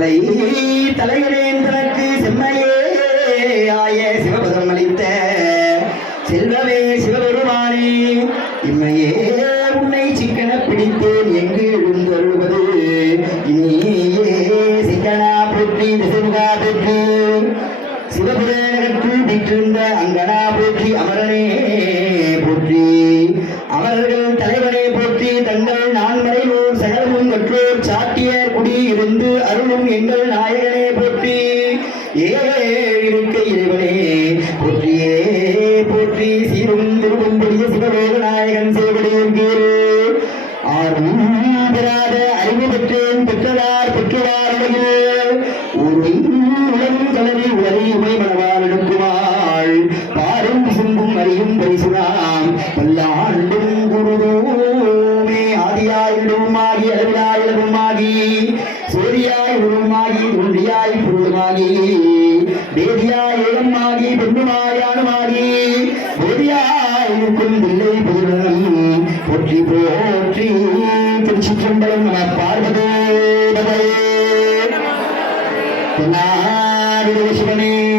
தலை தலைவரேன் தனக்கு செம்மையே ஆய சிவபதம் அளித்த செல்வமே சிவபெருமானே இம்மையே உன்னை சிக்கன பிடித்தேன் எங்கு எழுந்தருள்வது இனியே சிக்கனா போற்றி திசைமுகா போற்றி சிவபுரேனகற்றுள் வீற்றிருந்த அங்கனா போற்றி அமரனே போற்றி அமரர்கள் தலைவனே போற்றி தங்கள் நான்மறையோர் சகலமும் கற்றோர் சாட்டிய குடியிருந்து அருளும் எங்கள் நாயகனே போற்றி இருக்க இறைவனே போற்றியே போற்றி சீரும் திருவம்படிய சிவவேத நாயகன் சேவடியிருக்கீர் ஆறும் பெறாத அறிவு பெற்றேன் பெற்றதார் பெற்றுவார் உலகம் கலவி உலகை உமை மனவால் எடுக்குமாள் பாரும் சும்பும் அறியும் பரிசுனாம் பல்லாண்டும் குருதூமே ஆதியாய் இடவுமாகி அளவிலாய் இளவுமாகி சோதியாய் உருவமாகி ஒன்றியாய் பொருளுமாகி வேதியாய் ஏகமாகி பெண்ணுமாயானுமாகி போதியாய் இருக்கும் பிள்ளை புதுரணம் போற்றி போற்றி திருச்சிற்றம்பலம் நம பார்வதே சிவனே